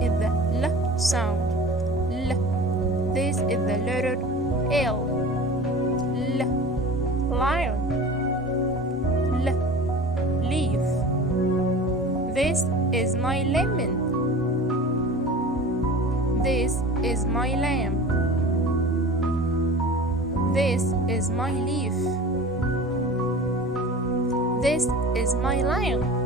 is the L sound. L. This is the letter L. L. Lion. L. Leaf. This is my lemon. This is my lamb. This is my leaf. This is my lion.